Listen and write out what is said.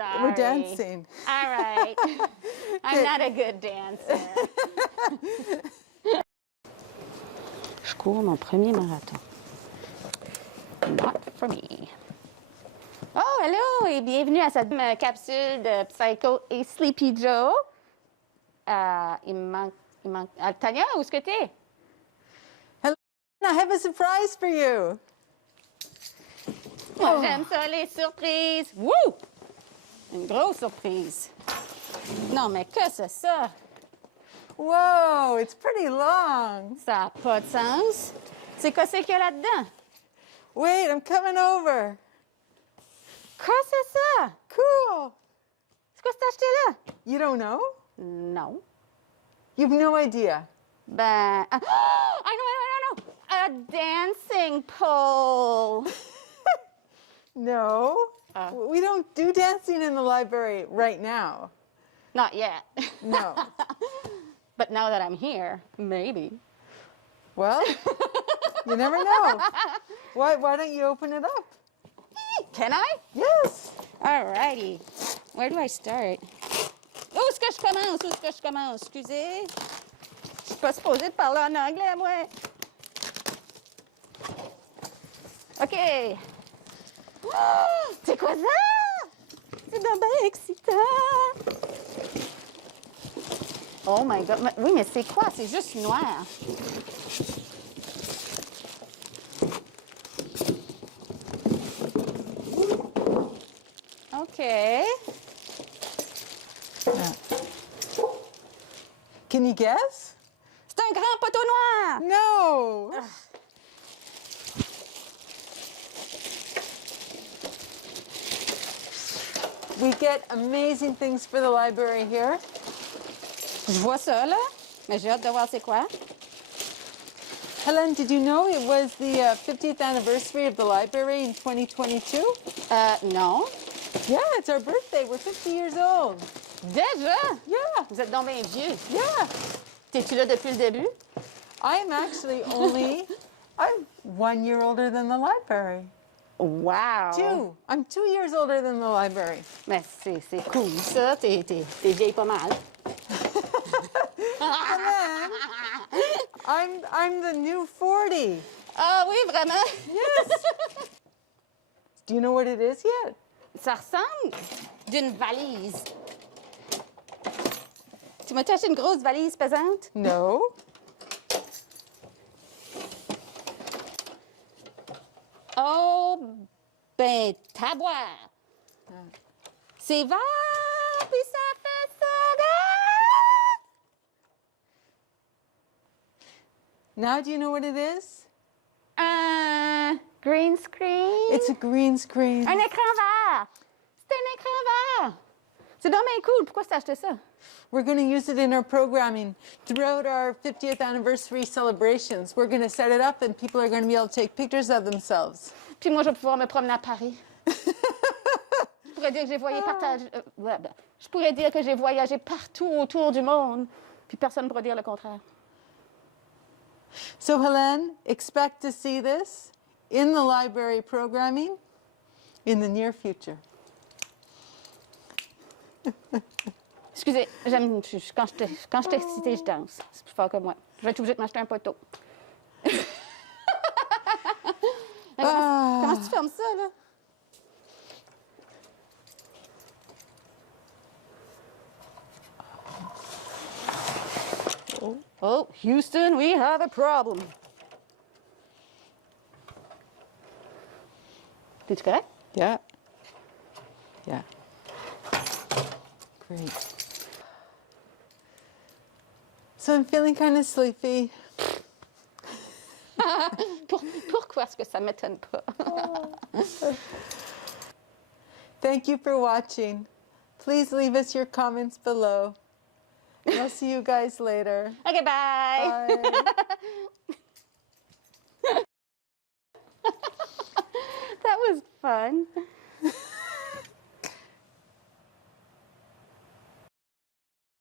sorry. We're dancing. All right. I'm not a good dancer. Je cours mon premier marathon. Not for me. Oh, hello et bienvenue à cette capsule de Psycho et Sleepy Joe. Il me manque... Tania, où est-ce que t'es? Hello, I have a surprise for you. Moi, j'aime ça, les surprises. Wouh! Une grosse surprise. Non, mais que c'est ça? Whoa, it's pretty long. Ça n'a pas de sens. C'est quoi c'est qu'il y a là-dedans? Wait, I'm coming over. Quoi c'est ça? Cool. C'est quoi que t'as acheté là? You don't know? Non. You've no idea. Ben... I know. A dancing pole. No. We don't do dancing in the library right now. Not yet. No. But now that I'm here, maybe. Well, you never know. Why don't you open it up? Can I? Yes. All righty. Where do I start? Où est-ce que je commence? Excusez. Je suis pas supposée de parler en anglais, moi. OK. Oh, c'est quoi ça? C'est donc bien excitant. Oh my God. Oui, mais c'est quoi? C'est juste noir. OK. Can you guess? C'est un grand poteau noir. No. We get amazing things for the library here. Je vois ça, là. Mais j'ai hâte de voir c'est quoi. Helen, did you know it was the 50th anniversary of the library in 2022? Non. Yeah, it's our birthday. We're 50 years old. Déjà? Yeah. Vous êtes donc bien vieux. Yeah. T'es-tu là depuis le début? I'm actually I'm 1 year older than the library. Wow! 2. I'm 2 years older than the library. Mais c'est cool, ça. T'es vieille pas mal. And then, I'm the new 40. Ah oui, vraiment? Yes. Do you know what it is yet? Ça ressemble d'une valise. Tu m'as acheté une grosse valise pesante? No. Oh, ben, taboire! C'est vert, puis ça fait ça! Now do you know what it is? Green screen? It's a green screen. Un écran vert! C'est un écran vert! C'est donc bien cool. Pourquoi t'as acheté ça? We're going to use it in our programming throughout our 50th anniversary celebrations. We're going to set it up and people are going to be able to take pictures of themselves. Puis moi, je vais pouvoir me promener à Paris. Je pourrais dire que je pourrais dire que j'ai voyagé partout autour du monde. Puis personne ne pourrait dire le contraire. So Helen, expect to see this in the library programming in the near future. Excusez, quand je suis excitée, je danse. C'est plus fort que moi. Je vais être obligée de m'acheter un poteau. Comment tu fermes ça, là? Oh, Houston, we have a problem. T'es-tu correct? Yeah. Yeah. Great. So I'm feeling kind of sleepy. Pourquoi est-ce que ça m'étonne pas? Thank you for watching. Please leave us your comments below. And I'll see you guys later. Okay, bye. Bye. That was fun.